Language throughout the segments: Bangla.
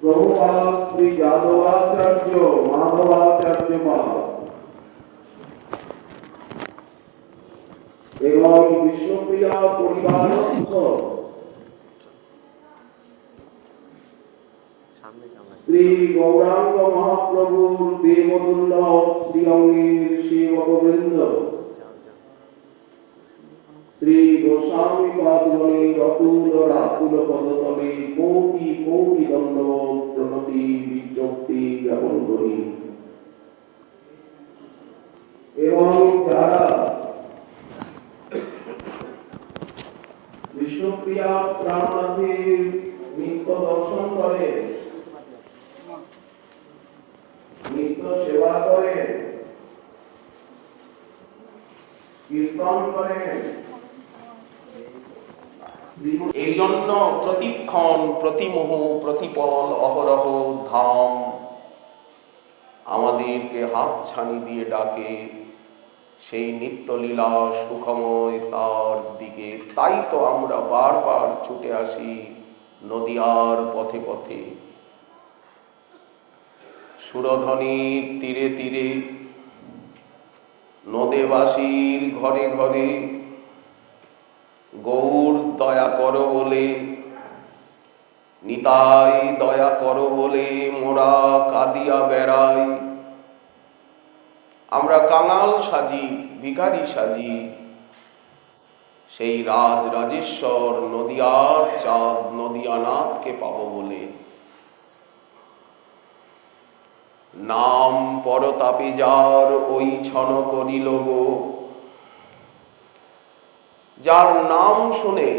প্রভুপাদ শ্রী যাদবাচার্য মাধবাচার্য পাদ এবং বিষ্ণুপ্রিয়া পরিবারস্থ শ্রী গৌরাঙ্গ মহাপ্রভুর দেবদুর্লভ শ্রীঅঙ্গের সেবকবৃন্দ, শ্রী গোস্বামী পাদগণের অতুল রাতুল পদতলে কোটি কোটি দণ্ডবত প্রণতি বিজ্ঞপ্তি জ্ঞাপন করি। এবং যারা বিষ্ণুপ্রিয়া প্রাণনাথের নিত্য দর্শন করে, নিত্য সেবা করে, কীর্তন করে, এই জন্য প্রতিক্ষণ প্রতিমুহূ প্রতিপল অহরহ ধাম আমাদেরকে হাতছানি দিয়ে ডাকে সেই নিত্যলীলা সুখময় তার দিকে। তাই তো আমরা বারবার ছুটে আসি নদিয়ার পথে পথে, সুরধ্বনির তীরে তীরে, নদেবাসীর ঘরে ঘরে। গৌর দয়া করো বলে, নিতাই দয়া করো বলে মোরা কাঁদিয়া বেড়াই। আমরা কাঙাল সাজি, ভিখারি সাজি, সেই রাজ রাজেশ্বর নদিয়ার চাঁদ নদিয়ানাথকে পাবো বলে। নাম পরতাপে যার ওই ছন করিল গো, যার নাম শুনে,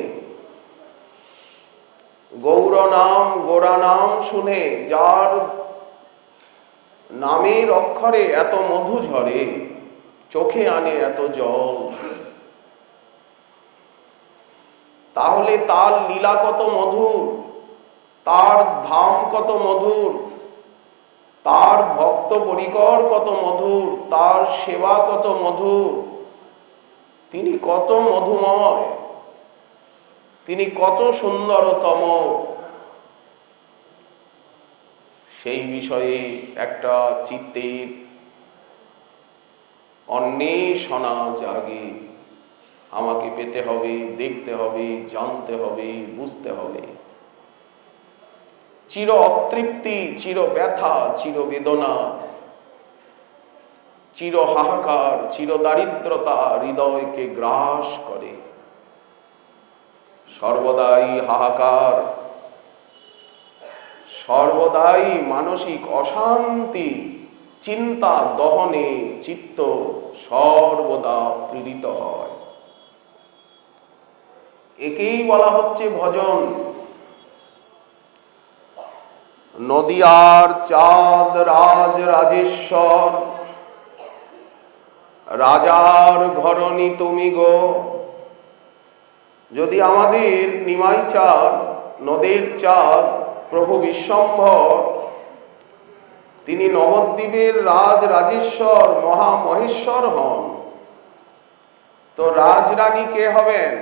গৌর নাম গোরা নাম শুনে, যার নামের অক্ষরে এত মধু ঝরে, চোখে আনে এত জল, তাহলে তার লীলা কত মধুর, তার ধাম কত মধুর, তার ভক্ত পরিকর কত মধুর, তার সেবা কত মধুর, তিনি কত মধুময়, তিনি কত সুন্দরতম। সেই বিষয়ে একটা চিত্তের অন্বেষণা জাগে। আমাকে পেতে হবে, দেখতে হবে, জানতে হবে, বুঝতে হবে। চির অতৃপ্তি, চির ব্যথা, চির বেদনা, চির হাহাকার, চির দারিদ্রতা হৃদয়কে গ্রাস করে। সর্বদাই হাহাকার, সর্বদাই মানসিক অশান্তি, চিন্তা দহনে চিত্ত সর্বদা পীড়িত হয়। একেই বলা হচ্ছে ভজন। নদিয়ার চাঁদ রাজ রাজেশ্বর, রাজার ঘরণী তুমি গো। যদি আমাদের নিমাই চাঁদ, নদের চাঁদ প্রভু বিশ্বম্ভর, তিনি নবদ্বীপের রাজ রাজেশ্বর মহামহেশ্বর হন, তো রাজরানী কে হবেন?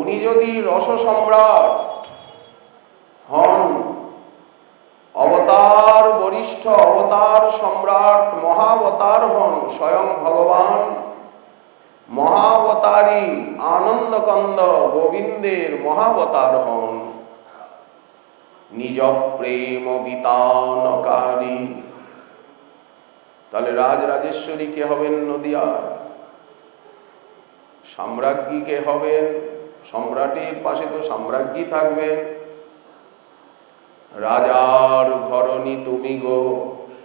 উনি যদি রস সম্রাট হন, অবতার বরিষ্ঠ অবতার সম্রাট মহাবতার হন, স্বয়ং ভগবান মহাবতারী আনন্দকন্দ গোবিন্দের মহাবতার হন, নিজ প্রেম বিতানকারী, তাহলে রাজ রাজেশ্বরী কে হবেন নদিয়ার? সাম্রাজ্ঞী কে হবেন? সম্রাটের পাশে তো সাম্রাজ্ঞী থাকবেন। রাজার ঘরণী তুমি গো,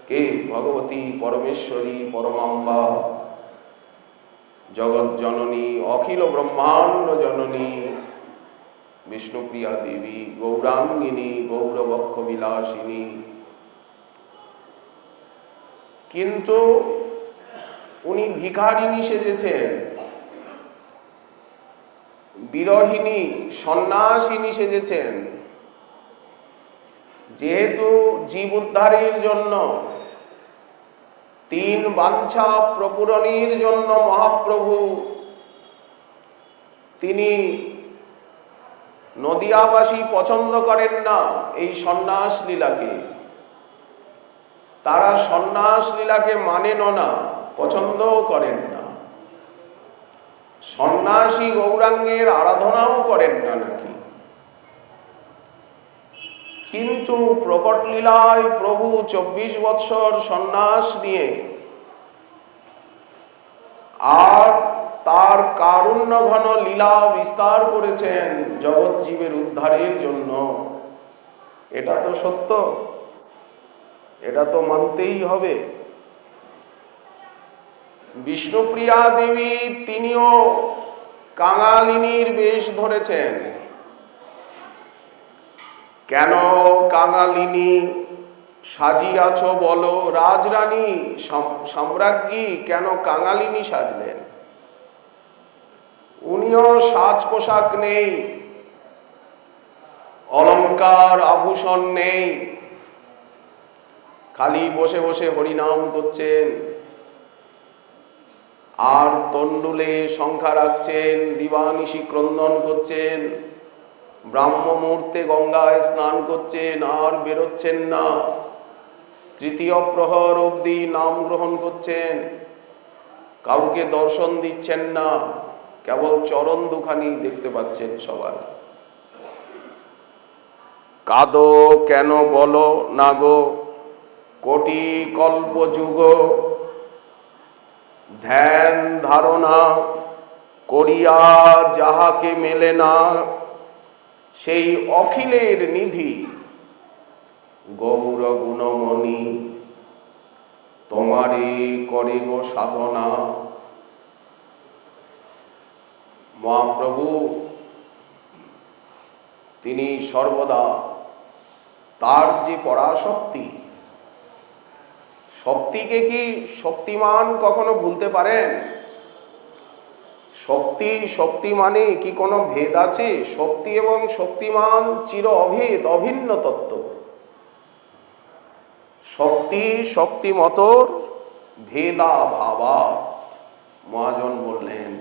কে? ভগবতী পরমেশ্বরী পরমাম্বা, জগৎ জননী, অখিল ব্রহ্মাণ্ড জননী, বিষ্ণুপ্রিয়া দেবী, গৌরাঙ্গিনী, গৌরবক্ষ বিলাসিনী। কিন্তু উনি ভিখারিণী সেজেছেন, বিরহিণী সন্ন্যাসিনী সেজেছেন। যেহেতু জীব উদ্ধারের জন্য, তিন বাঞ্ছা প্রপূরণের জন্য মহাপ্রভু তিনি নদিয়াবাসী পছন্দ করেন না এই সন্ন্যাস লীলাকে। তারা সন্ন্যাস লীলাকে মানেন না, পছন্দও করেন না। সন্ন্যাসী গৌরাঙ্গের আরাধনাও করেন না নাকি। কিন্তু প্রকট লীলায় প্রভু 24 বৎসর সন্ন্যাস নিয়ে আর তার কারুণ্য ঘন লীলা বিস্তার করেছেন জগৎ জীবের উদ্ধারের জন্য। এটা তো সত্য, এটা তো মানতেই হবে। বিষ্ণুপ্রিয়া দেবী তিনিও কাঙালিনীর বেশ ধরেছেন। কেন কাঙালিনী সাজিয়াছ বলো? রাজরানী সম্রাজ্ঞী কেন কাঙালিনী সাজলেন? উনিও সাজ পোশাক নেই, অলংকার আভূষণ নেই, খালি বসে বসে হরিনাম করছেন আর তন্ডুলে সংখ্যা রাখছেন, দিবানিশি ক্রন্দন করছেন, ব্রাহ্ম মুহূর্তে গঙ্গায় স্নান করছেন আর বেরোচ্ছেন না, তৃতীয় প্রহর অবধি নাম গ্রহণ করছেন, কাউকে দর্শন দিচ্ছেন না, কেবল চরণ দুখানি দেখতে পাচ্ছেন সবাই। কাঁদো কেন বলো না গো, কোটি কল্প যুগ ধ্যান ধারণা করিয়া যাহাকে মেলে না, সেই অখিলের নিধি গৌর গুণমণি তোমারে করে গো সাধনা। মহাপ্রভু তিনি সর্বদা তার যে পরাশক্তি, শক্তিকে কি শক্তিমান কখনো ভুলতে পারেন? শক্তি শক্তি মানে কি কোনো ভেদ আছে? শক্তি এবং শক্তিমান চির অভেদ, অভিন্ন তত্ত্ব। শক্তি শক্তিমতর ভেদাভাবাৎ। মহাজন বললেন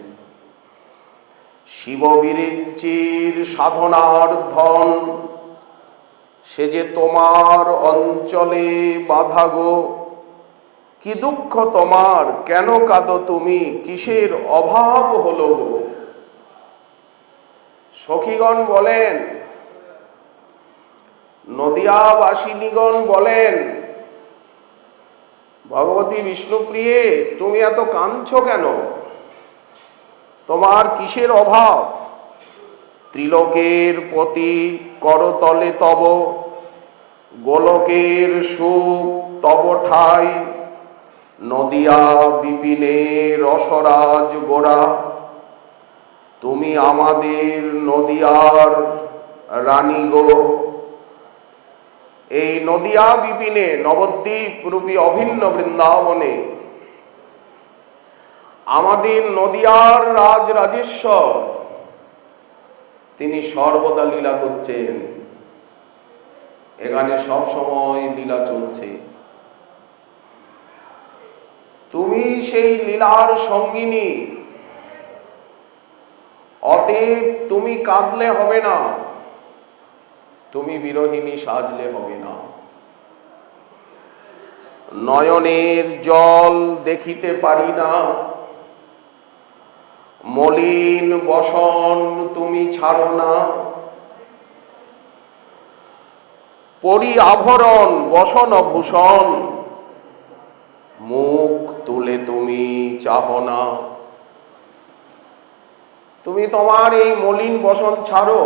শিববীরের সাধনার ধন সে যে তোমার অঞ্চলে বাধা গো, কি দুঃখ তোমার, কেন কাঁদো তুমি, কিসের অভাব হলো গো? সখীগণ বলেন, নদিয়াবাসিনীগণ বলেন, ভগবতী বিষ্ণুপ্রিয়ে তুমি এত কাঁদছো কেন? তোমার কিসের অভাব? ত্রিলোকের পতি করতলে তব, গোলকের সুখ তব ঠাই, নদিয়া বিপিনে রসরাজ গোরা, তুমি আমাদের নদিয়ার রানী গো। এই নদিয়া বিপিনে নবদ্বীপ রূপী অভিন্ন বৃন্দাবনে আমাদের নদিয়ার রাজ রাজেশ্বর তিনি সর্বদা লীলা করছেন। এখানে সব সময় লীলা চলছে। তুমি সেই লীলার সঙ্গিনী, অতএব তুমি কাঁদলে হবে না, তুমি বিরহিণী সাজলে হবে না। নয়নের জল দেখিতে পারি না, মলিন বসন তুমি ছাড়ো না, পরি আভরণ বসন ভূষণ মুখ তুলে তুমি চাহো না। তুমি তোমার এই মলিন বসন ছাড়ো,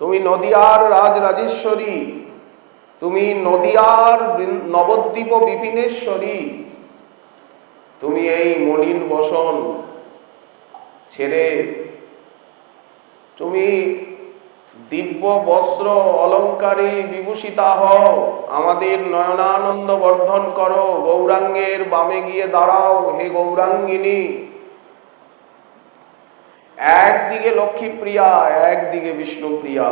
তুমি নদিয়ার রাজ রাজেশ্বরী, তুমি নদিয়ার নবদ্বীপ বিপিনেশ্বরী, তুমি এই মলিন বসন ছেড়ে তুমি দিব্য বস্ত্র অলঙ্কারে বিভূষিতা হও, আমাদের নয়নানন্দ বর্ধন করো, গৌরাঙ্গের বামে গিয়ে দাঁড়াও হে গৌরাঙ্গিনী। একদিকে লক্ষ্মীপ্রিয়া, একদিকে বিষ্ণুপ্রিয়া,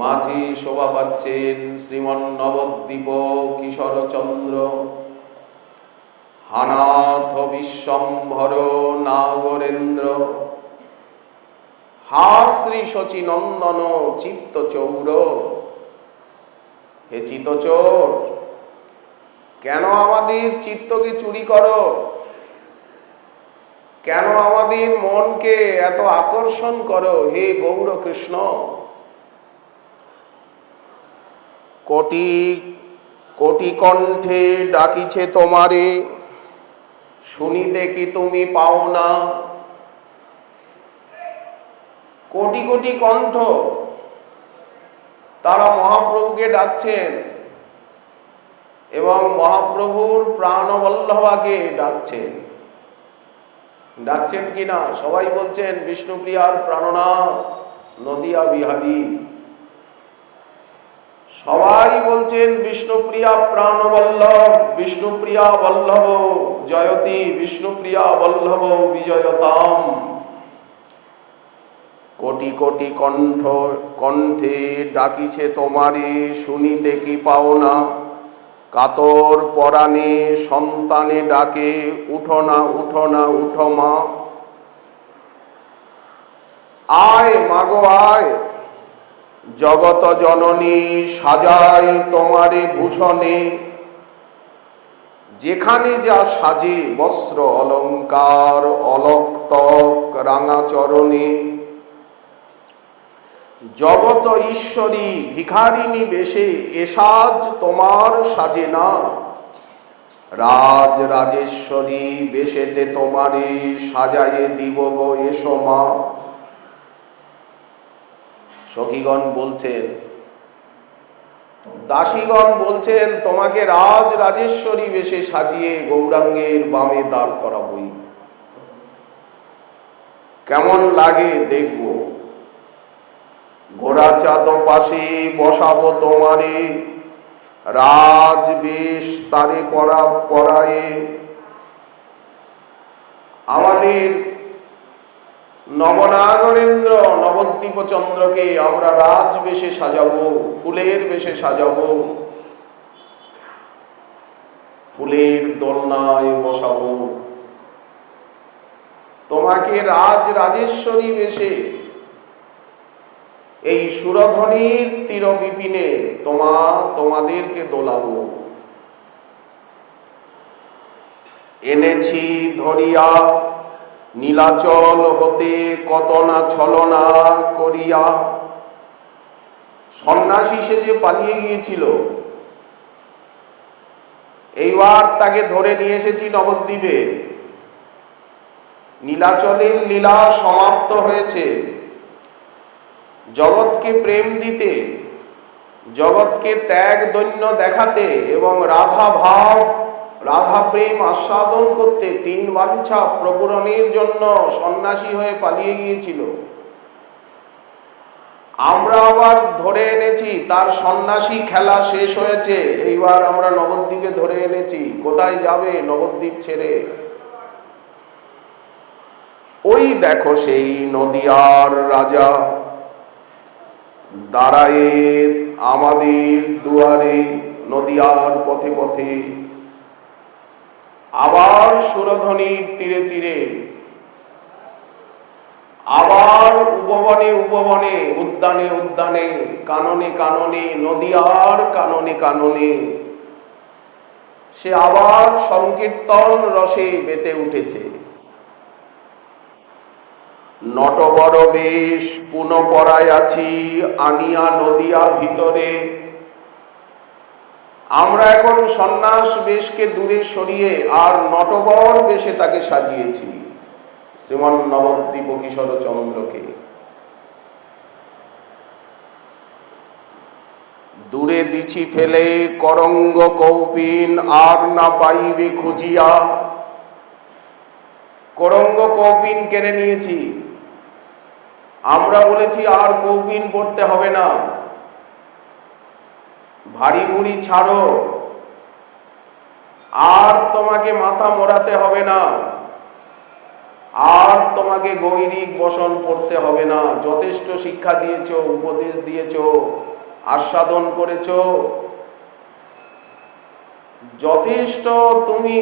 মাঝি শোভা পাচ্ছেন শ্রীমন নবদ্বীপ কিশোরচন্দ্র, হানাথ বিশ্বম্ভর নাগরেন্দ্র, হা শ্রী শচী নন্দন চিত্ত চৌর, হে চিত্তচোর, কেন আমাদের চিত্তকে চুরি করো? কেন আমাদের মনকে এত আকর্ষণ করো হে গৌর কৃষ্ণ? কোটি কোটি কণ্ঠে ডাকিছে তোমারে, শুনিতে কি তুমি পাও না? কোটি কোটি কণ্ঠ তারা মহাপ্রভুকে ডাকছেন এবং মহাপ্রভুর প্রাণবল্লভাকে ডাকছেন। ডাকছেন কিনা? সবাই বলছেন বিষ্ণুপ্রিয়ার প্রাণনাথ নদিয়া বিহারী। সবাই বলছেন বিষ্ণুপ্রিয়া প্রাণবল্লভ, বিষ্ণুপ্রিয়া বল্লভ জয়তী, বিষ্ণুপ্রিয়া বল্লভ বিজয়তাম। কোটি কোটি কণ্ঠে ডাকিছে তোমারে, শুনিতে কি পাও না? কাতর পরাণে সন্তানে ডাকে, উঠো না উঠো না উঠো মা। আয় মাগো আয়, জগত জননী সাজাই তোমারে ভূষণে। যেখানে যা সাজে বস্ত্র অলঙ্কার, অলক্তক রাঙা চরণে। জগত ঈশ্বরী ভিখারিণী বেশে, এ সাজ তোমার সাজে না। রাজ রাজেশ্বরী বেশেতে তোমারে সাজায়ে দিব গো এসো মা। সখীগণ বলছেন, দাসীগণ বলছেন, তোমাকে রাজ রাজেশ্বরী বেশে সাজিয়ে গৌরাঙ্গের বামে দাঁড় করাবই। কেমন লাগে দেখব। ঘোড়া চাঁদ পাশে বসাবো তোমারে, রাজ বেশ তারে পরায়ে। আমাদের নবনাগরেন্দ্র নবদ্বীপ চন্দ্রকে আমরা রাজ বেশে সাজাবো, ফুলের বেশে সাজাবো, ফুলের দোলনায় বসাবো। তোমাকে রাজ রাজেশ্বরী বেশে এই সুরধ্বনির তীর বিপিনে তোমাদেরকে দোলাবো। এনেছি ধরিয়া নীলাচল হতে কত না ছলনা করিয়া। সন্ন্যাসী সে যে পালিয়ে গিয়েছিল, এইবার তাকে ধরে নিয়ে এসেছি নবদ্বীপে। নীলাচলের লীলা সমাপ্ত হয়েছে। জগৎকে প্রেম দিতে, জগৎকে ত্যাগ দৈন্য দেখাতে এবং রাধা প্রেম আস্বাদন করতে 3 বাঞ্ছা প্রপূরণের জন্য সন্ন্যাসী হয়ে পালিয়ে গিয়েছিল। আমরা আবার ধরে এনেছি, তার সন্ন্যাসী খেলা শেষ হয়েছে, এইবার আমরা নবদ্বীপে ধরে এনেছি। কোথায় যাবে নবদ্বীপ ছেড়ে? ওই দেখো সেই নদিয়ার রাজা দাঁড়ায়ে আমাদের দুয়ারে, নদিয়ার পথে পথে। আবার সুরধ্বনির তীরে তীরে, আবার উপবনে উপবনে, উদ্যানে উদ্যানে, কাননে কাননে, নদিয়ার কাননে কাননে সে আবার সংকীর্তন রসে বেতে উঠেছে। নটবর বেশ পুন পরায় আছি আনিয়া নদিয়া ভিতরে। আমরা এখন সন্ন্যাস বেশকে দূরে সরিয়ে আর নটবর বেশে তাকে সাজিয়েছি, শ্রীমান নবদ্বীপ কিশোর চন্দ্রকে। দূরে দিছি ফেলে করঙ্গ কৌপিন, আর না পাইবে খুঁজিয়া। করঙ্গ কৌপিন কেড়ে নিয়েছি। আমরা বলেছি আর কৌপিন পড়তে হবে না, ভারী মুড়ি ছাড়ো, আর তোমাকে মাথা মোড়াতে হবে না, আর তোমাকে গৈরিক বসন পড়তে হবে না। যথেষ্ট শিক্ষা দিয়েছ, উপদেশ দিয়েছ, আস্বাদন করেছ, যথেষ্ট তুমি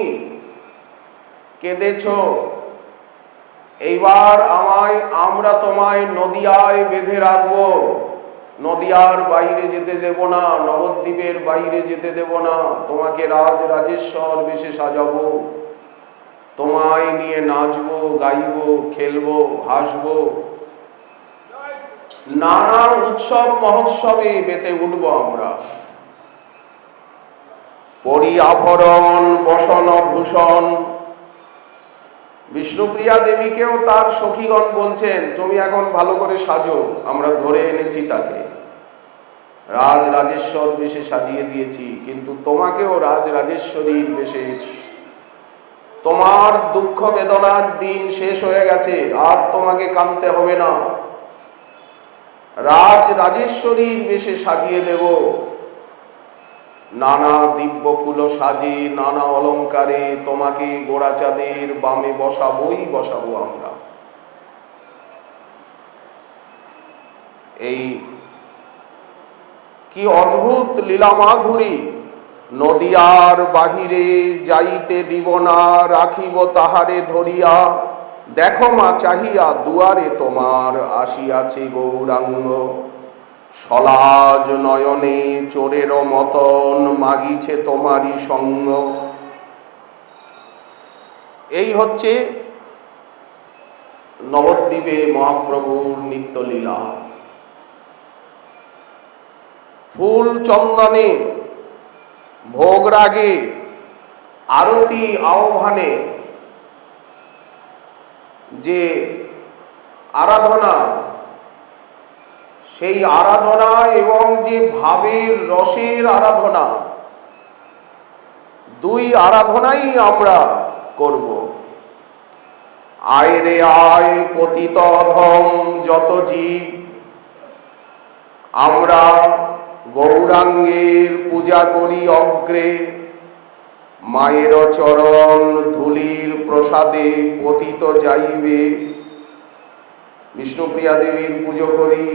কেঁদেছ, এইবার আমরা তোমায় নদিয়ায় বেঁধে রাখবো, নদিয়ার বাইরে যেতে দেব না, নবদ্বীপের বাইরে যেতে দেব না। তোমাকে রাজেশ্বর বেশে সাজাবো, তোমায় নিয়ে নাচবো, গাইবো, খেলবো, হাসবো, নানা উৎসব মহোৎসবে মেতে উঠবো আমরা। পরি আভরণ বসন ভূষণ। বিষ্ণুপ্রিয়া দেবীকেও তার সখীগণ বলছেন, তুমি এখন ভালো করে সাজো, আমরা ধরে এনেছি তাকে, রাজেশ্বর বেশে সাজিয়ে দিয়েছি, কিন্তু তোমাকেও রাজেশ্বরীর বেশে, তোমার দুঃখ বেদনার দিন শেষ হয়ে গেছে, আর তোমাকে কাঁদতে হবে না, রাজেশ্বরীর বেশে সাজিয়ে দেব। নানা দিব্য ফুল সাজে, নানা অলঙ্কারে তোমাকে গোড়াচাঁদের বামে বসাবো আমরা। এই কি অদ্ভুত লীলা মাধুরী! নদিয়ার বাহিরে যাইতে দিব না, রাখিব তাহারে ধরিয়া, দেখো মা চাহিয়া দুয়ারে তোমার আসিয়াছে গৌরাঙ্গ, সলাজ নয়নে চোরের মতন মাগিছে তোমারই সঙ্গ। এই হচ্ছে নবদ্বীপে মহাপ্রভুর নিত্যলীলা। ফুল চন্দনে, ভোগ রাগে, আরতি আহ্বানে যে আরাধনা, সেই আরাধনা এবং যে ভাবের রসের আরাধনা, দুই আরাধনাই আমরা করব। আয় রে আয় পতিত অধম যত জীব, আমরা গৌরাঙ্গের পূজা করি অগ্রে, মায়ের চরণ ধুলির প্রসাদে পতিত যাইবে। বিষ্ণুপ্রিয়া দেবীর পুজো করি,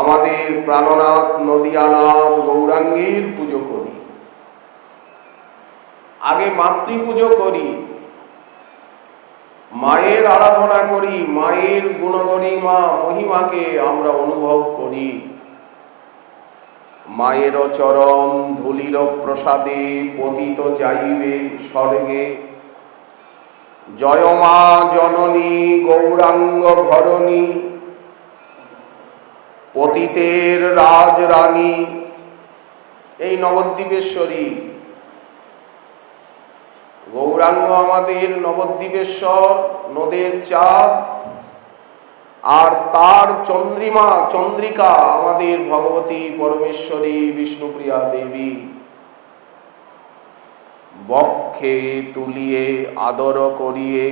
আমাদের প্রাণনাথ নদিয়ানাথ গৌরাঙ্গের পুজো করি। আগে মাতৃপুজো করি, মায়ের আরাধনা করি, মায়ের গুণগরিমা মহিমাকে আমরা অনুভব করি। মায়ের চরণ ধুলির প্রসাদে পতিত যাইবে স্বর্গে, জয় মা জননী গৌরাঙ্গ ঘরণী, পতিতের রাজরানী। এই নবদ্বীপেশ্বরী গৌরাঙ্গ আমাদের নবদ্বীপেশ্বর, নদের চাঁদ, আর তার চন্দ্রিকা আমাদের ভগবতী পরমেশ্বরী বিষ্ণুপ্রিয়া দেবী। বক্ষে তুলিয়ে আদর করিয়ে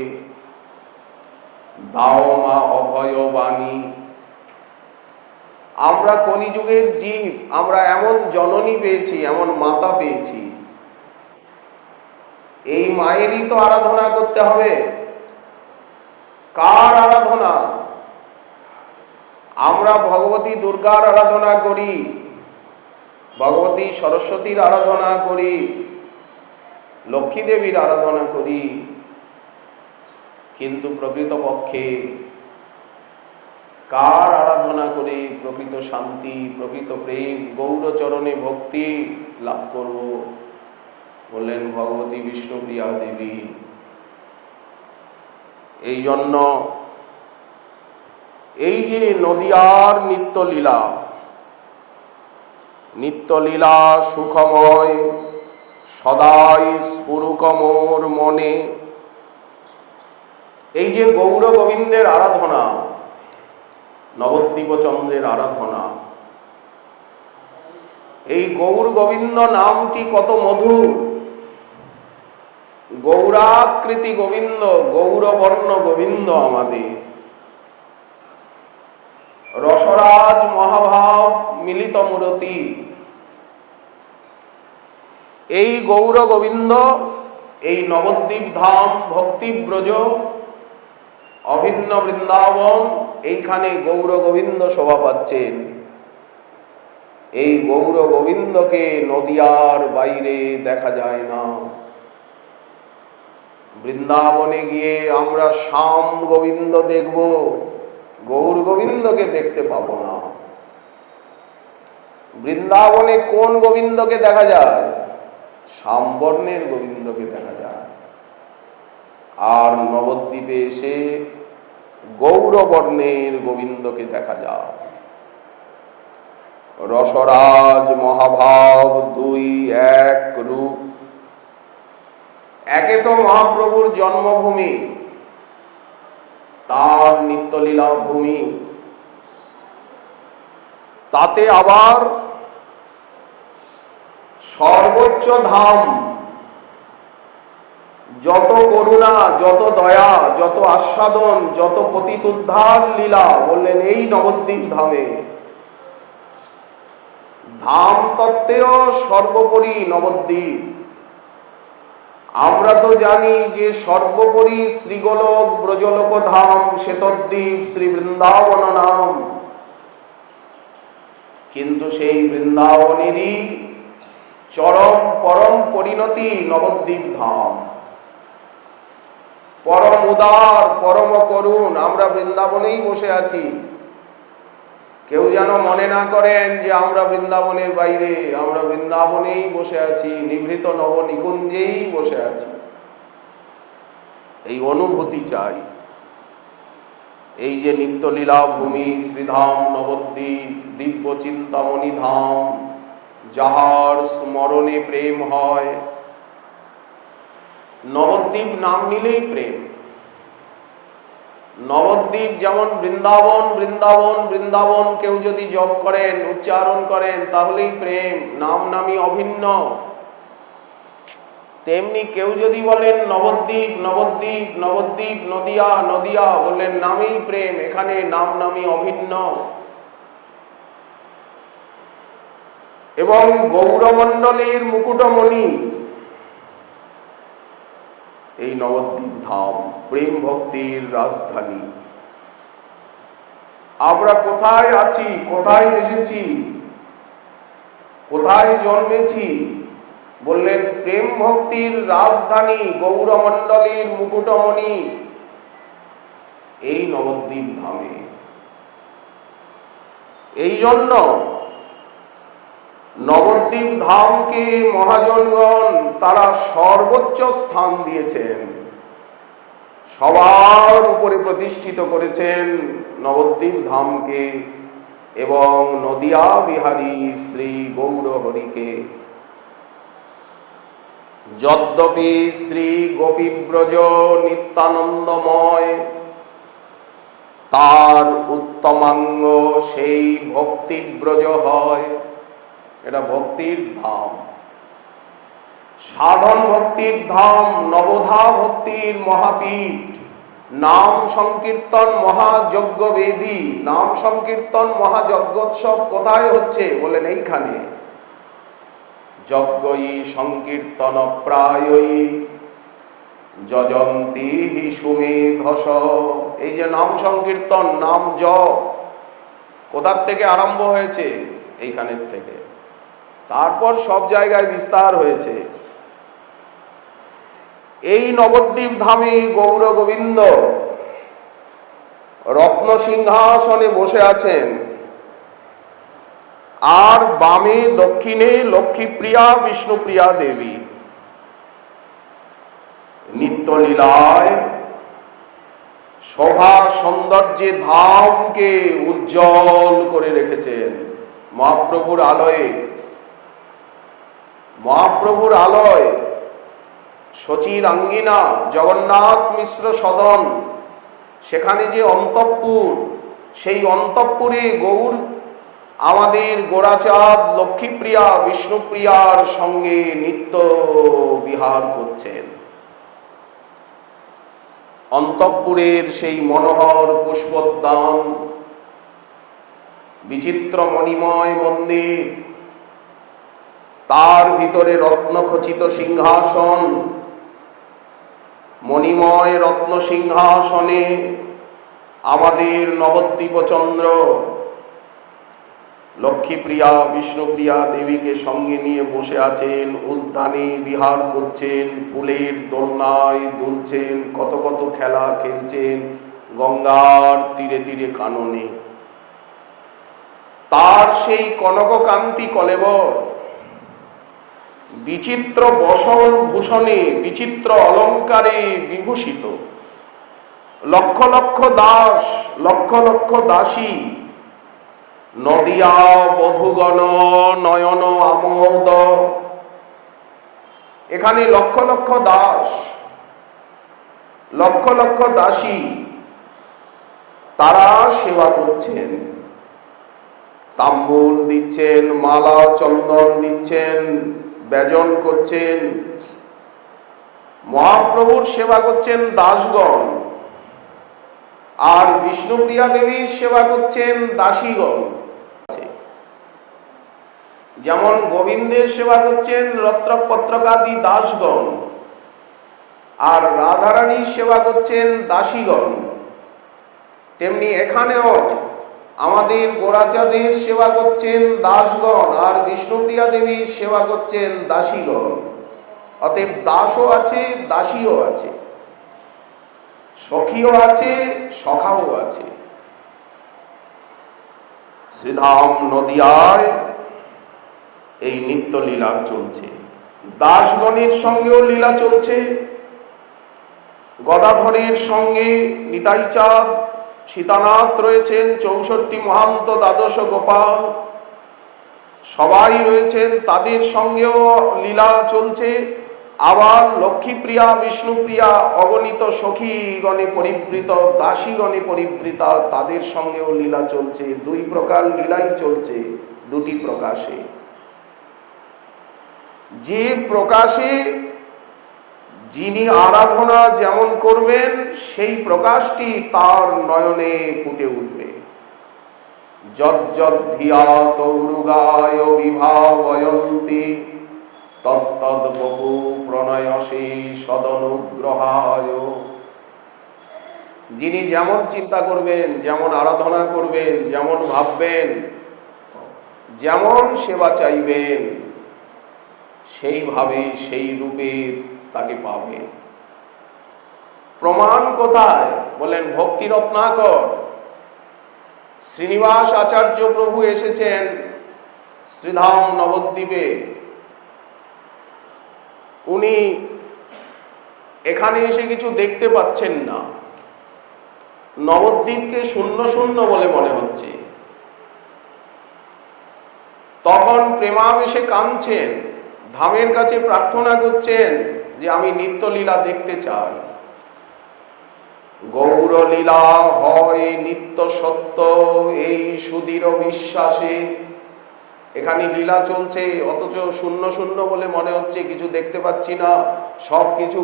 দাও মা অভয় বাণী। আমরা কলিযুগের জীব, আমরা এমন জননী পেয়েছি, এমন মাতা পেয়েছি, এই মায়েরই তো আরাধনা করতে হবে। কার আরাধনা? আমরা ভগবতী দুর্গার আরাধনা করি, ভগবতী সরস্বতীর আরাধনা করি, লক্ষ্মী দেবীর আরাধনা করি, কিন্তু প্রকৃতপক্ষে কার আরাধনা করে প্রকৃত শান্তি, প্রকৃত প্রেম, গৌরচরণে ভক্তি লাভ করব? বললেন ভগবতী বিষ্ণুপ্রিয়া দেবী। এই জন্য এই যে নদিয়ার নিত্যলীলা সুখময়, সদাই স্ফুরুক মোর মনে। এই যে গৌর গোবিন্দের আরাধনা, নবদ্বীপ চন্দ্রের আরাধনা, এই গৌর গোবিন্দ নামটি কত মধুর। গৌরাকৃতি গোবিন্দ, গৌরবর্ণ গোবিন্দ আমাদের, রসরাজ মহাভাব মিলিত মূরতি। এই গৌর গোবিন্দ, এই নবদ্বীপ ধাম ভক্তিব্রজ অভিন্ন বৃন্দাবন, এইখানে গৌর গোবিন্দ শোভা পাচ্ছেন। এই গৌর গোবিন্দকে নদিয়ার বাইরে দেখা যায় না। বৃন্দাবনে গিয়ে আমরা শ্যাম গোবিন্দ দেখব, গৌর গোবিন্দকে দেখতে পাবো না। বৃন্দাবনে কোন গোবিন্দকে দেখা যায়? শ্যামবর্ণের গোবিন্দকে দেখা যায়। আর নবদ্বীপে এসে গৌরবর্ণের গোবিন্দকে দেখা যায়। রসরাজ মহাভাব দুই এক রূপ। একে তো মহাপ্রভুর জন্মভূমি, তার নিত্যলীলা ভূমি, তাতে আবার সর্বোচ্চ ধাম, যত করুণা, যত দয়া, যত আস্বাদন, যত পতিত উদ্ধার লীলা, বললেন এই নবদ্বীপ ধামে। ধাম তত্ত্বেও সর্বোপরি নবদ্বীপ। আমরা তো জানি যে সর্বোপরি শ্রীগোলক ব্রজলোক ধাম শ্বেতদ্বীপ শ্রী বৃন্দাবন নাম, কিন্তু সেই বৃন্দাবনেরই চরম পরম পরিণতি নবদ্বীপ ধাম। পরম উদার, পরম করুণ। আমরা বৃন্দাবনেই বসে আছি। কেউ যেন মনে না করেন যে আমরা বৃন্দাবনের বাইরে, আমরা বৃন্দাবনেই বসে আছি, নিভৃত নবনিকুঞ্জেই বসে আছি। এই অনুভূতি চাই। এই যে নিত্যলীলা ভূমি শ্রীধাম নবদ্বীপ, দিব্য চিন্তামণি ধাম, যাহার স্মরণে প্রেম হয়। নবদ্বীপ নাম নিলেই প্রেম। নবদ্বীপ যেমন বৃন্দাবন, বৃন্দাবন, বৃন্দাবন কেউ যদি জপ করেন, উচ্চারণ করেন, তাহলেই প্রেম, নাম নামই অভিন্ন। তেমনি কেউ যদি বলেন নবদ্বীপ, নবদ্বীপ, নবদ্বীপ, নদিয়া, নদিয়া, বললেন নামেই প্রেম, এখানে নাম নামই অভিন্ন। এবং গৌরমণ্ডলের মুকুটমণি এই নবদ্বীপ ধাম, প্রেম ভক্তির রাজধানী। আমরা কোথায় আছি, কোথায় এসেছি, কোথায় জন্মেছি? বললেন প্রেম ভক্তির রাজধানী, গৌরমণ্ডলের মুকুটমণি এই নবদ্বীপ ধামে। এই জন্য নবদ্বীপ ধামকে মহাজনগণ তারা সর্বোচ্চ স্থান দিয়েছেন, সবার উপরে প্রতিষ্ঠিত করেছেন নবদ্বীপ ধামকে এবং নদিয়া বিহারী শ্রী গৌর হরিকে। যদ্যপি শ্রী গোপীব্রজ নিত্যানন্দময়, তার উত্তমাঙ্গ সেই ভক্তিব্রজ হয়। এটা ভক্তির ধাম, সাধন ভক্তির ধাম, নবধা ভক্তির মহাপীঠ। নাম সংকীর্তন মহাযজ্ঞ বেদী, নাম সংকীর্তন মহাযজ্ঞোৎসব কোথায় হচ্ছে? বলেন এইখানে। যজ্ঞই সংকীর্তন প্রায়ই যজন্তি হি সুমেধস। এই যে নাম সংকীর্তন, নাম জপ কোথার থেকে আরম্ভ হয়েছে? এইখানের থেকে। তারপর সব জায়গায় বিস্তার হয়েছে। এই নবদ্বীপ ধামে গৌর গোবিন্দ রত্ন সিংহাসনে বসে আছেন, আর বামে দক্ষিণে লক্ষ্মীপ্রিয়া বিষ্ণুপ্রিয়া দেবী নিত্যলীলায় শোভা সৌন্দর্যে ধামকে উজ্জ্বল করে রেখেছেন। মহাপ্রভুর আলয়ে, মহাপ্রভুর আলয়, শচীর আঙ্গিনা, জগন্নাথ মিশ্র সদন, সেখানে যে অন্তঃপুর, সেই অন্তঃপুরে গৌর আমাদের গোরাচাঁদ লক্ষ্মীপ্রিয়া বিষ্ণুপ্রিয়ার সঙ্গে নিত্য বিহার করছেন। অন্তঃপুরের সেই মনোহর পুষ্পোদ্যান, বিচিত্র মণিময় মন্দির, তার ভিতরে রত্নখচিত সিংহাসন, মণিময় রত্ন সিংহাসনে আমাদের নবদ্বীপচন্দ্র, লক্ষ্মীপ্রিয়া বিষ্ণুপ্রিয়া দেবীকে সঙ্গে নিয়ে বসে আছেন, উদ্যানে বিহার করছেন, ফুলের দোলনায় দুলছেন, কত কত খেলা খেলছেন গঙ্গার তীরে তীরে কাননে। তার সেই কনককান্তি কলেবর বিচিত্র বসন ভূষণে, বিচিত্র অলঙ্কারে বিভূষিত। লক্ষ লক্ষ দাস, লক্ষ লক্ষ দাসী, নদিয়া বধূগণ নয়ন আমোদ। এখানে লক্ষ লক্ষ দাস, লক্ষ লক্ষ দাসী, তারা সেবা করছেন, তাম্বুল দিচ্ছেন, মালা চন্দন দিচ্ছেন, ব্যজন করছেন। মহাপ্রভুর সেবা করছেন দাসগণ, আর বিষ্ণুপ্রিয়া দেবীর সেবা করছেন দাসীগণ। যেমন গোবিন্দের সেবা করছেন রত্রপত্রকাদি দাসগণ, আর রাধারানীর সেবা করছেন দাসীগণ, তেমনি এখানেও আমাদের গোরাচাঁদের সেবা করছেন দাসগণ, আর বিষ্ণুপ্রিয়া দেবীর সেবা করছেন দাসীগণ। অতএব দাসও আছে, দাসীও আছে, সখীও আছে, সখাও আছে। শ্রীধাম নদিয়ায় এই নিত্য লীলা চলছে, দাসগণের সঙ্গেও লীলা চলছে। গদাধরের সঙ্গে নিতাই চাঁদ, সীতানাথ রয়েছেন, 64 মহান্ত, দ্বাদশ গোপাল, সবাই রয়েছেন, তাদের সঙ্গেও লীলা চলছে। আবার লক্ষ্মীপ্রিয়া বিষ্ণুপ্রিয়া অগণিত সখীগণে পরিবৃত, দাসীগণে পরিবৃতা, তাদের সঙ্গেও লীলা চলছে। দুই প্রকার লীলাই চলছে, দুটি প্রকাশে। যে প্রকাশে যিনি আরাধনা যেমন করবেন, সেই প্রকাশটি তার নয়নে ফুটে উঠবে। যজ্জধিয়া তৌরুগায় বিভাবয়ন্তি তত্তদ বপু প্রণয়সী সদনুগ্রহায়। যিনি যেমন চিন্তা করবেন, যেমন আরাধনা করবেন, যেমন ভাববেন, যেমন সেবা চাইবেন, সেইভাবে সেই রূপে তাকে পাবেন। প্রমাণ কোথায়? বলেন ভক্তি রত্নাকর শ্রীনিবাস আচার্য প্রভু এসেছেন শ্রীধাম নবদ্বীপে। উনি এখানে এসে কিছু দেখতে পাচ্ছেন না, নবদ্বীপকে শূন্য শূন্য বলে মনে হচ্ছে। তখন প্রেমাবেশে কাঁদছেন, ধামের কাছে প্রার্থনা করছেন যে আমি নিত্যলীলা দেখতে চাই। গৌরলীলা হয় নিত্য সত্য, এই সুদৃঢ় বিশ্বাসে এখানে লীলা চলছে, অথচ শূন্য শূন্য বলে মনে হচ্ছে, কিছু দেখতে পাচ্ছি না, সব কিছু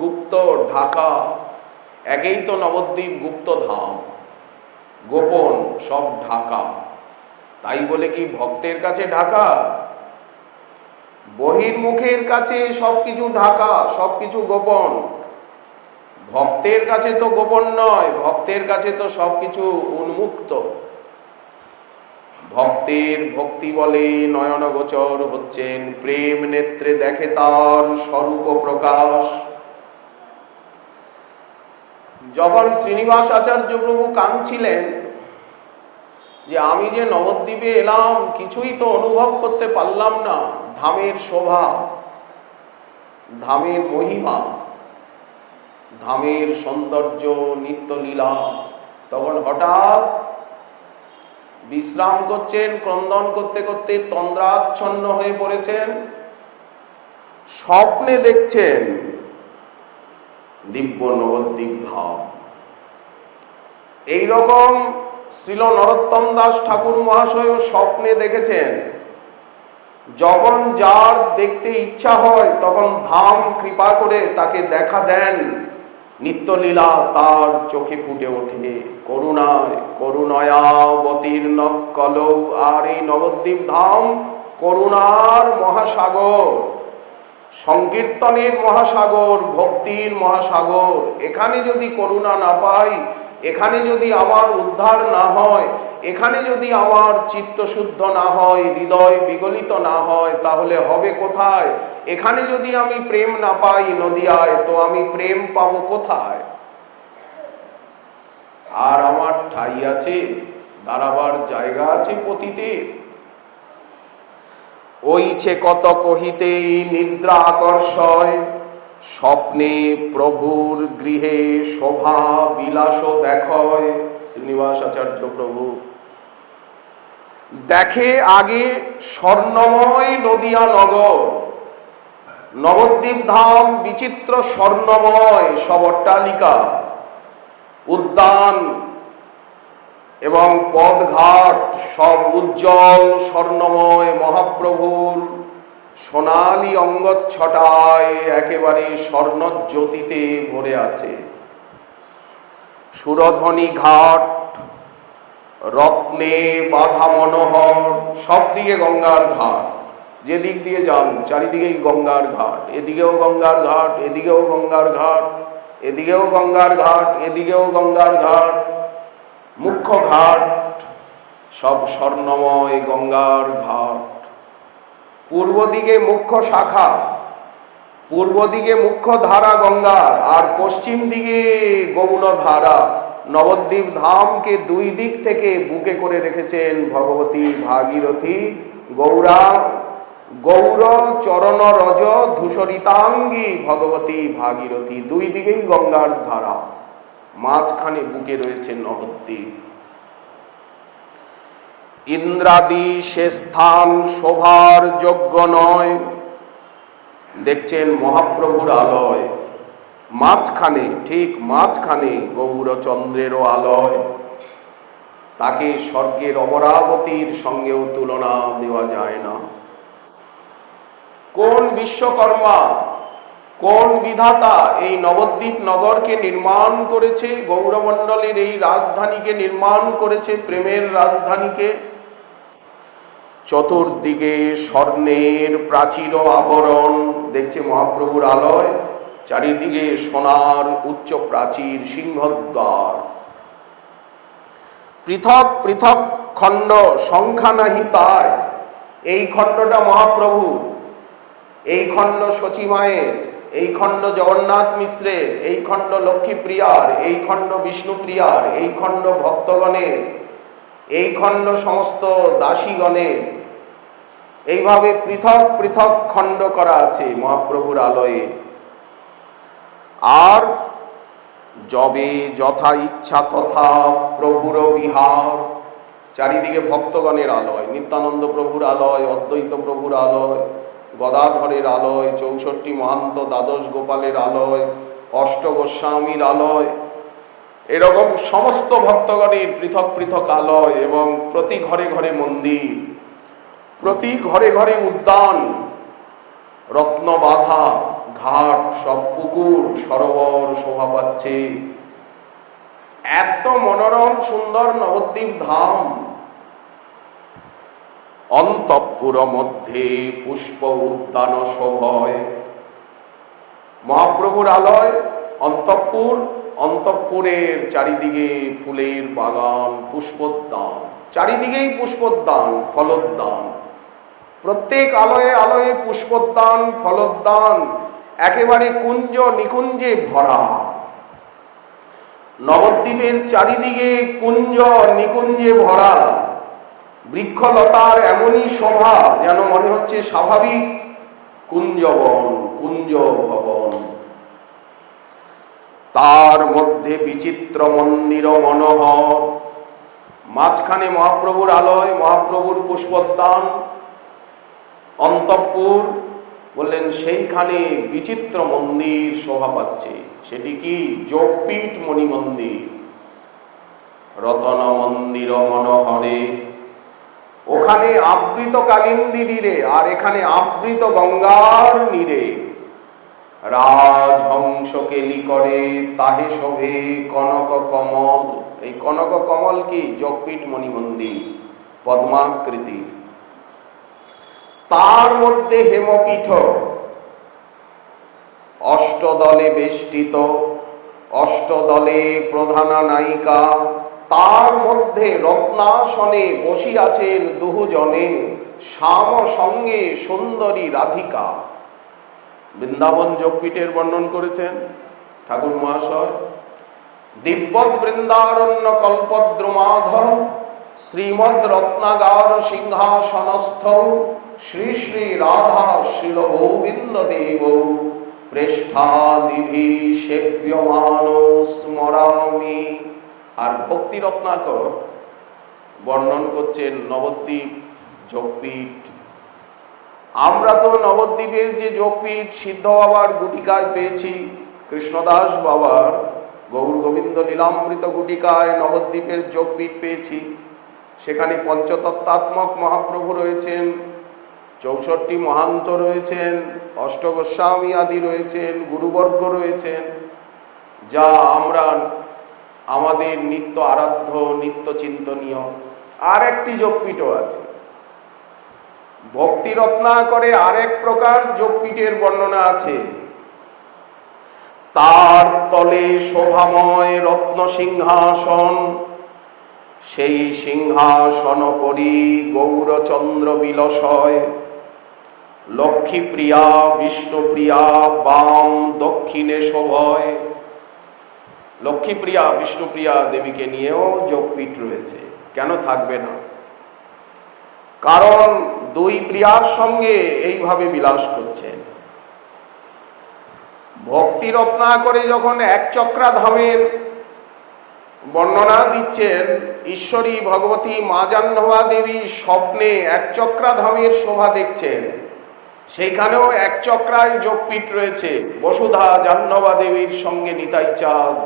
গুপ্ত, ঢাকা। একেই তো নবদ্বীপ গুপ্ত ধাম, গোপন, সব ঢাকা। তাই বলে কি ভক্তের কাছে ঢাকা? বহির্মুখের কাছে সবকিছু ঢাকা, সবকিছু গোপন। ভক্তের কাছে তো গোপন নয়, ভক্তের কাছে তো সবকিছু উন্মুক্ত। ভক্তের ভক্তি বলে নয়নগোচর হচ্ছেন, প্রেম নেত্রে দেখে তার স্বরূপ প্রকাশ। যখন শ্রীনিবাস আচার্য প্রভু কাঁদছিলেন যে আমি যে নবদ্বীপে এলাম, কিছুই তো অনুভব করতে পারলাম না, ধামের শোভা, ধামের মহিমা, ধামের সৌন্দর্য, নিত্যলীলা। তখন হঠাৎ বিশ্রাম করছেন, ক্রন্দন করতে করতে তন্দ্রাচ্ছন্ন হয়ে পড়েছেন, স্বপ্নে দেখছেন দিব্য নবদ্বীপ ধাম। এইরকম শ্রীল নরোত্তম দাস ঠাকুর মহাশয় স্বপ্নে দেখেছেন, যখন যার দেখতে ইচ্ছা হয় তখন ধাম কৃপা করে তাকে দেখা দেন, নিত্যলীলা তার চোখে ফুটে ওঠে। করুণায় করুণায়াবতীর্ণ কলৌ। আর এই নবদ্বীপ ধাম করুণার মহাসাগর, সংকীর্তনের মহাসাগর, ভক্তির মহাসাগর। এখানে যদি করুণা না পাই, এখানে যদি আমার উদ্ধার না হয়, এখানে যদি আমার চিত্তশুদ্ধ না হয়, হৃদয় বিগলিত না হয়, তাহলে হবে কোথায়? এখানে যদি আমি প্রেম না পাই নদিয়ায়, তো আমি প্রেম পাবো কোথায়? আর আমার ঠাই আছে, দাঁড়াবার জায়গা আছে পতিতের? ওইছে কত কহিতে নিদ্রা আকর্ষয়, স্বপ্নে প্রভুর গৃহে শোভা বিলাস দেখয়। শ্রীনিবাস আচার্য প্রভু দেখে আগে স্বর্ণময় নদিয়া নগর, নবদ্বীপ ধাম বিচিত্র স্বর্ণময় সব অট্টালিকা, উদ্যান এবং পদঘাট সব উজ্জ্বল স্বর্ণময়, মহাপ্রভুর সোনালী অঙ্গচ্ছটায় একেবারে স্বর্ণজ্যোতিতে ভরে আছে। সুরধ্বনি ঘাট রত্নে বাধা মনোহর, সব দিকে গঙ্গার ঘাট, যেদিক দিয়ে যান চারিদিকেই গঙ্গার ঘাট, এদিকেও গঙ্গার ঘাট, এদিকেও গঙ্গার ঘাট, এদিকেও গঙ্গার ঘাট, এদিকেও গঙ্গার ঘাট, মুখ্য ঘাট সব স্বর্ণময় গঙ্গার ঘাট। পূর্ব দিকে মুখ্য শাখা, পূর্ব দিকে মুখ্য ধারা গঙ্গার, আর পশ্চিম দিকে গৌণ ধারা। নবদ্বীপ ধামকে দুই দিক থেকে বুকে করে রেখেছেন ভগবতী ভাগীরথী। গৌর চরণ রজ ধূসরিতাঙ্গী ভগবতী ভাগীরথী, দুই দিকেই গঙ্গার ধারা, মাঝখানে বুকে রয়েছে নবদ্বীপ। ইন্দ্রাদি সে স্থান শোভার যোগ্য নয়, দেখছেন মহাপ্রভুর আলয়, মাঝখানে, ঠিক মাঝখানে গৌরচন্দ্রেরও আলয়। তাকে স্বর্গের অমরাবতীর সঙ্গেও তুলনা দেওয়া যায় না। কোন বিশ্বকর্মা, কোন বিধাতা এই নবদ্বীপ নগরকে নির্মাণ করেছে, গৌরমণ্ডলের এই রাজধানীকে নির্মাণ করেছে, প্রেমের রাজধানীকে? চতুর্দিকে স্বর্ণের প্রাচীর আবরণ, দেখছে মহাপ্রভুর আলয়, চারিদিকে সোনার উচ্চ প্রাচীর, সিংহদ্বার। পৃথক পৃথক খণ্ড, সংখ্যা নাহি তাই। এই খণ্ডটা মহাপ্রভু, এই খণ্ড শচীমায়ের, এই খণ্ড জগন্নাথ মিশ্রের, এই খণ্ড লক্ষ্মীপ্রিয়ার, এই খণ্ড বিষ্ণুপ্রিয়ার, এই খণ্ড ভক্তগণের, এই খণ্ড সমস্ত দাসীগণের। এইভাবে পৃথক পৃথক খণ্ড করা আছে মহাপ্রভুর আলয়ে। আর যবে যথা ইচ্ছা তথা প্রভুর বিহার, চারিদিকে ভক্তগণের আলয়, নিত্যানন্দ প্রভুর আলয়, অদ্বৈত প্রভুর আলয়, গদাধরের আলয়, 64 মহান্ত দ্বাদশ গোপালের আলয়, অষ্ট গোস্বামীর আলয়, এরকম সমস্ত ভক্তগণের পৃথক পৃথক আলয়, এবং প্রতি ঘরে ঘরে মন্দির, প্রতি ঘরে ঘরে উদ্যান, রত্নবাধা ঘাট, সব পুকুর সরোবর শোভা পাচ্ছে। এত মনোরম সুন্দর নবদ্বীপ ধাম। অন্তঃপুর মধ্যে পুষ্প উদ্যান শোভয়, মহাপ্রভুর আলয় অন্তঃপুর, অন্তঃপুরের চারিদিকে ফুলের বাগান, পুষ্পোদ্যান, চারিদিকেই পুষ্পোদ্যান, ফলোদ্যান, প্রত্যেক আলয়ে আলয়ে পুষ্পোদ্যান, ফলোদ্যান, একেবারে কুঞ্জ নিকুঞ্জে ভরা। নবদ্বীপের চারিদিকে কুঞ্জ নিকুঞ্জে ভরা, বৃক্ষলতার এমনই শোভা যেন মনে হচ্ছে স্বাভাবিক কুঞ্জবন, কুঞ্জ ভবন। তার মধ্যে বিচিত্র মন্দির মনোহর, মাঝখানে মহাপ্রভুর আলয়, মহাপ্রভুর পুষ্পোদ্যান, অন্তঃপুর, বললেন সেইখানে বিচিত্র মন্দির শোভা পাচ্ছে। সেটি কি? যোগপীঠ মণি মন্দির। রতন মন্দির মনোহরে, ওখানে আবৃত কালিন্দী নীরে, আর এখানে আবৃত গঙ্গার নীরে। রাজহংসকে লিকরে তাহে শোভে কনক কমল। এই কনক কমল কি? যোগপীঠ মণি মন্দির, পদ্মাকৃতি। তার মধ্যে হেমপীঠ, অষ্টদলে বেষ্টিত, অষ্টদলে প্রধানা নায়িকা, তার মধ্যে রত্নাসনে বসিয়াছেন দুজনে, শ্যাম সঙ্গে সুন্দরী রাধিকা। বৃন্দাবন যোগপীঠের বর্ণন করেছেন ঠাকুর মহাশয়। দিব্যদ বৃন্দারণ্য কল্পদ্রুমাধ শ্রীমদ রত্নাগার সিংহাসনস্থ শ্রী শ্রী রাধা শ্রীল গোবিন্দ দেব পৃষ্ঠাদিভি সেব্যমান স্মরামি। আর ভক্তি রত্নাকর বর্ণন করছেন নবদ্বীপ যোগপীঠ। আমরা তো নবদ্বীপের যে যোগপীঠ সিদ্ধ বাবার গুটিকায় পেয়েছি, কৃষ্ণদাস বাবার গৌর গোবিন্দ লীলামৃত গুটিকায় নবদ্বীপের যোগপীঠ পেয়েছি। সেখানে পঞ্চতত্ত্বাত্মক মহাপ্রভু রয়েছেন, 64 মহান্ত রয়েছেন, অষ্টগোস্বামী আদি রয়েছেন, গুরুবর্গ রয়েছেন, যা আমরা আমাদের নিত্য আরাধ্য নিত্য চিন্তনীয়। আর একটি যোগপীঠও আছে ভক্তি রত্নাকরে, আরেক প্রকার যোগপীঠের বর্ণনা আছে। তার তলে শোভাময় রত্ন সিংহাসন, সেই সিংহাসন পরি গৌরচন্দ্র বিলসয়। লক্ষ্মীপ্রিয়া বিষ্ণুপ্রিয়া বাম দক্ষিণে শোভয়। লক্ষ্মীপ্রিয়া বিষ্ণুপ্রিয়া দেবীকে নিয়েও যোগপীঠ রয়েছে, কেন থাকবে না? কারণ দুই প্রিয়ার সঙ্গে এইভাবে বিলাস করছেন। ভক্তি রত্নাকরে যখন একচক্রা ধামের বর্ণনা দিচ্ছেন, ঈশ্বরী ভগবতী মা জাহ্নবা দেবী স্বপ্নে একচক্রা ধামের শোভা দেখছেন, সেইখানেও একচক্রায় যোগপীঠ রয়েছে। বসুধা জাহ্নবা দেবীর সঙ্গে নিতাই চাঁদ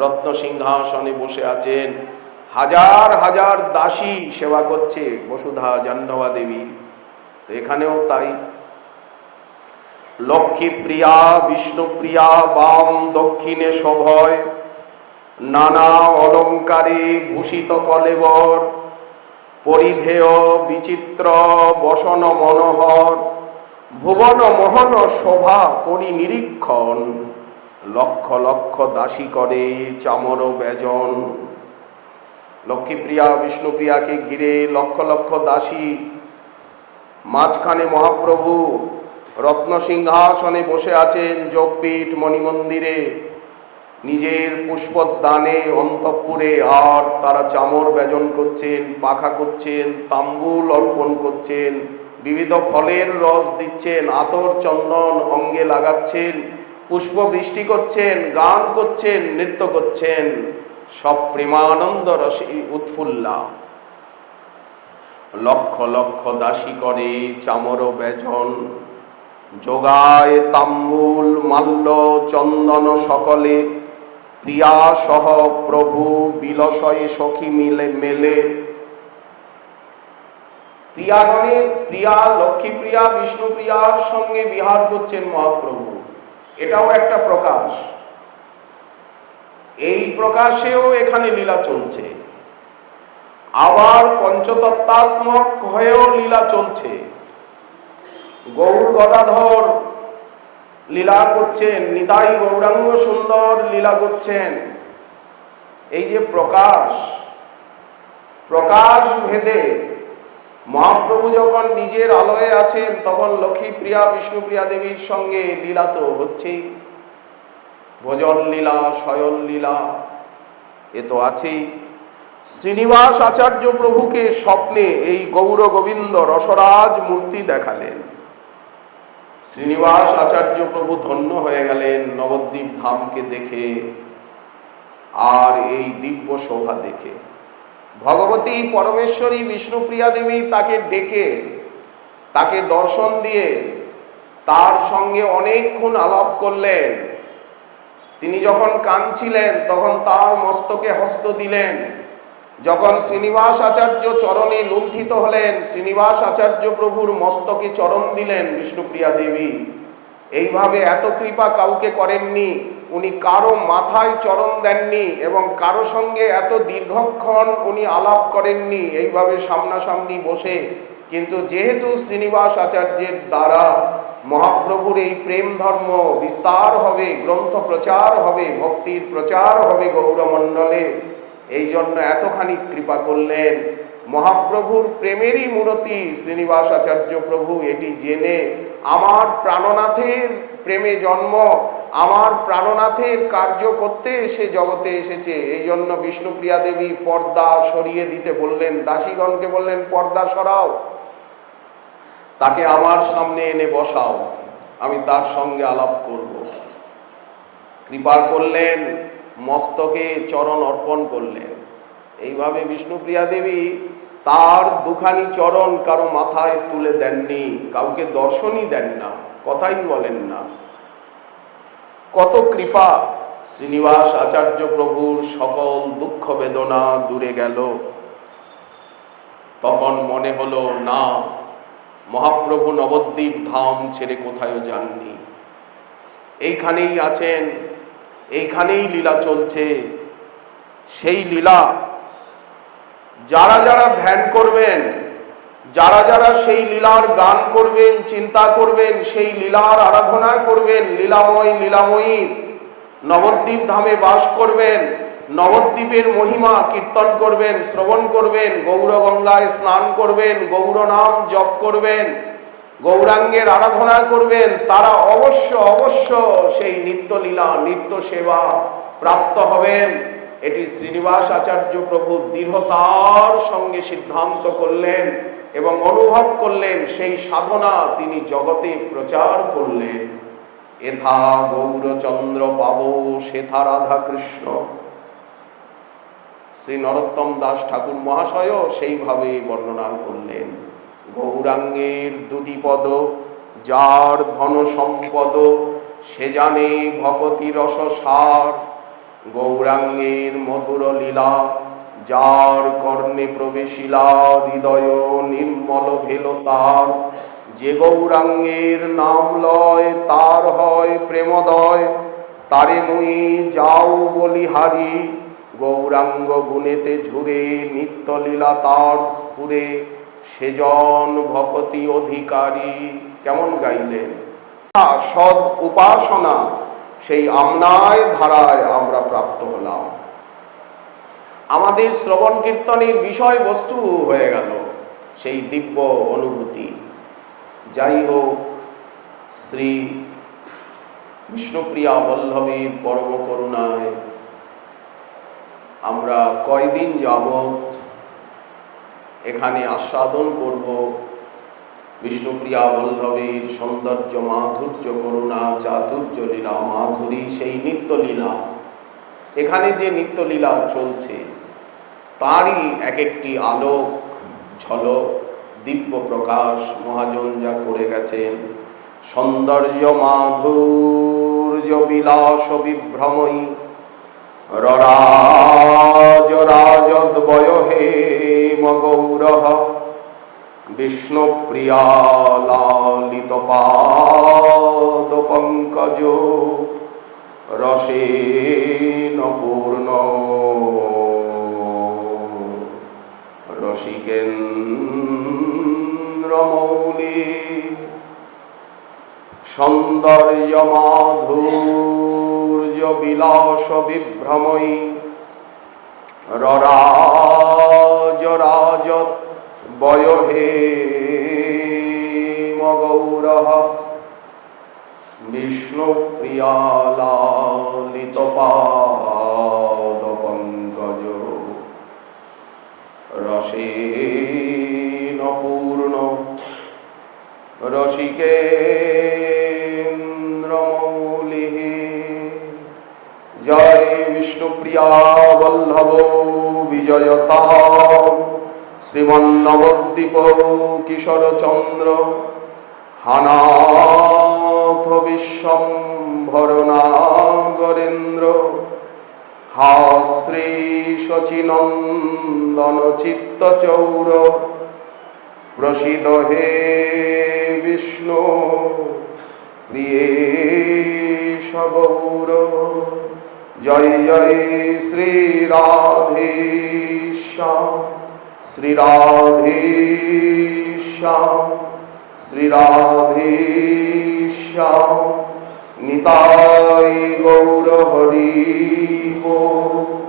রত্ন সিংহাসনে বসে আছেন, হাজার হাজার দাসী সেবা করছে বসুধা জাহ্নবা দেবী। তো এখানেও তাই। লক্ষ্মীপ্রিয়া বিষ্ণুপ্রিয়া বাম দক্ষিণে শোভয়। নানা অলঙ্কারে ভূষিত কলেবর, পরিধেয় বিচিত্র বসন মনোহর। ভুবন মোহন শোভা করি নিরীক্ষণ, লক্ষ লক্ষ দাসী করে চামর ব্যজন। লক্ষ্মীপ্রিয়া বিষ্ণুপ্রিয়াকে ঘিরে লক্ষ লক্ষ দাসী, মাঝখানে মহাপ্রভু রত্ন সিংহাসনে বসে আছেন যোগপীঠ মণিমন্দিরে, নিজের পুষ্পদানে অন্তঃপুরে। আর তারা চামর ব্যজন করছেন, পাখা করছেন, তাম্বুল অর্পণ করছেন, বিবিধ ফলের রস দিচ্ছেন, আতর চন্দন অঙ্গে লাগাচ্ছেন, পুষ্প বৃষ্টি করছেন, গান করছেন, নৃত্য করছেন, সব প্রেমানন্দ রসে উৎফুল্লা। লক্ষ লক্ষ দাসী করে চামর ব্যজন, যোগায় তাম্বুল মাল্য চন্দন সকলে। প্রিয়া সহ প্রভু বিলসয়ে সখী মেলে। প্রিয়াগণে প্রিয়া লক্ষ্মীপ্রিয়া বিষ্ণুপ্রিয়ার সঙ্গে বিহার করছেন মহাপ্রভু, এটাও একটা প্রকাশ। এই প্রকাশেও এখানে লীলা চলছে। আবার পঞ্চতত্ত্বাত্মক হয়েও লীলা চলছে। গৌর গদাধর লীলা করছেন, নিতাই গৌরাঙ্গ সুন্দর লীলা করছেন। এই যে প্রকাশ ভেদে মহাপ্রভু যখন নিজের আলয়ে আছেন, তখন লক্ষ্মীপ্রিয়া বিষ্ণুপ্রিয়া দেবীর সঙ্গে লীলা তো হচ্ছেই। ভোজন লীলা, শয়ন লীলা, এ তো আছেই। শ্রীনিবাস আচার্য প্রভুকে স্বপ্নে এই গৌর গোবিন্দ রসরাজ মূর্তি দেখালেন। শ্রীনিবাস আচার্য প্রভু ধন্য হয়ে গেলেন নবদ্বীপ ধামকে দেখে আর এই দিব্য শোভা দেখে। ভগবতী পরমেশ্বরী বিষ্ণুপ্রিয়া দেবী তাকে ডেকে, তাকে দর্শন দিয়ে তার সঙ্গে অনেকক্ষণ আলাপ করলেন। তিনি যখন কাঁদছিলেন তখন তার মস্তকে হস্ত দিলেন। যখন শ্রীনিবাস আচার্য চরণে লুণ্ঠিত হলেন, শ্রীনিবাস আচার্য প্রভুর মস্তকে চরণ দিলেন বিষ্ণুপ্রিয়া দেবী। এইভাবে এত কৃপা কাউকে করেননি। উনি কারো মাথায় চরণ দেননি এবং কারো সঙ্গে এত দীর্ঘক্ষণ উনি আলাপ করেননি। এইভাবে সামনাসামনি বসে কিন্তু যেহেতু শ্রীনিবাস আচার্যের দ্বারা মহাপ্রভুর এই প্রেম ধর্ম বিস্তার হবে, গ্রন্থ প্রচার হবে, ভক্তির প্রচার হবে গৌরমণ্ডলে, এই জন্য এতখানি কৃপা করলেন। মহাপ্রভুর প্রেমেরই মূর্তি শ্রীনিবাস আচার্য প্রভু, এটি জেনে আমার প্রাণনাথের প্রেমে জন্ম, আমার প্রাণনাথের কার্য করতে এসে জগতে এসেছে। এই জন্য বিষ্ণুপ্রিয়া দেবী পর্দা সরিয়ে দিতে বললেন, দাসীগণকে বললেন পর্দা সরাও, তাকে আমার সামনে এনে বসাও, আমি তার সঙ্গে আলাপ করব। কৃপা করলেন, মস্তকে চরণ অর্পণ করলেন। এইভাবে বিষ্ণুপ্রিয়া দেবী তার দুখানি চরণ কারো মাথায় তুলে দেননি, কাউকে দর্শনই দেন না, কথাই বলেন না। কত কৃপা! শ্রীনিবাস আচার্য প্রভুর সকল দুঃখ বেদনা দূরে গেল। তখন মনে হলো না, মহাপ্রভু নবদ্বীপ ধাম ছেড়ে কোথাও যাননি, এইখানেই আছেন, এইখানেই লীলা চলছে। সেই লীলা যারা যারা ধ্যান করবেন, যারা যারা সেই লীলার গান করবেন, চিন্তা করবেন, সেই লীলার আরাধনা করবেন, লীলাময় লীলাময়ী নবদ্বীপ ধামে বাস করবেন, নবদ্বীপের মহিমা কীর্তন করবেন, শ্রবণ করবেন, গৌরগঙ্গায় স্নান করবেন, গৌর নাম জপ করবেন, গৌরাঙ্গের আরাধনা করবেন, তারা অবশ্য অবশ্য সেই নিত্য লীলা নিত্য সেবা প্রাপ্ত হবেন। এটি শ্রীনিবাস আচার্য প্রভু দৃঢ়তার সঙ্গে সিদ্ধান্ত করলেন এবং অনুভব করলেন, সেই সাধনা তিনি জগতে প্রচার করলেন। এথা গৌরচন্দ্র পাব সেথা রাধা কৃষ্ণ। শ্রী নরোত্তম দাস ঠাকুর মহাশয় সেইভাবে বর্ণনা করলেন। গৌরাঙ্গের দুতিপদ, যার ধন সম্পদ, সে জানে ভকতি রস সার। গৌরাঙ্গের মধুর লীলা, যার কর্ণে প্রবেশিলা, হৃদয় নির্মল ভেল তার। যে গৌরাঙ্গের নাম লয়, তার হয় প্রেমদয়, তারে মুই যাও বলিহারি। গৌরাঙ্গ গুণেতে ঝুরে, নিত্য লীলা তার স্ফুরে, সেজন ভকতি অধিকারী। কেমন গাইলেন! সদ উপাসনা, সেই আমনায় ধারায় আমরা প্রাপ্ত হলাম। আমাদের শ্রবণ কীর্তনের বিষয়বস্তু হয়ে গেল সেই দিব্য অনুভূতি। যাই হোক, শ্রী বিষ্ণুপ্রিয়া বল্লভীর পরম করুণায় আমরা কয়দিন যাবৎ এখানে আস্বাদন করব বিষ্ণুপ্রিয়া বল্লভীর সৌন্দর্য, মাধুর্য, করুণা, চাতুর্য লীলা, মাধুরী, সেই নিত্যলীলা। এখানে যে নিত্যলীলা চলছে তারই এক একটি আলোক ঝলক, দিব্য প্রকাশ মহাজন যা করে গেছেন। সৌন্দর্য মাধুর্য বিলাস বিভ্রময়ী, ররাজ রাজদ্বয় হেম গৌরহ। বিষ্ণুপ্রিয়া লালিত পাদ পঙ্কজ, রসেন পূর্ণ। রসিকেন্দ্র মৌলি, সৌন্দর্য মাধুর্য বিলাস বিভ্রময়ী, ররাজ রাজত বয়হে গৌরহ। বিষ্ণুপ্রিয়া লালিত পাদ পঙ্কজ, রসেন পূর্ণ। রসিকেন্দ্র মৌলি। জয় বিষ্ণুপ্রিয়া বল্লভ বিজয়তা শ্রীমন্নবদ্বীপ কিশোর চন্দ্র। হানাথ বিশ্বম্ভর নাগরেন্দ্র। হা শ্রী শচীনন্দন চিত্তচৌর। প্রসিদ হে বিষ্ণু প্রিয়েশ গৌর। জয় জয় শ্রী রাধেশ্যাম, শ্রী রাধেশ্যাম। শ্যাম শ্রী রাধে শ্যাম নিতাই গৌর হরি বল।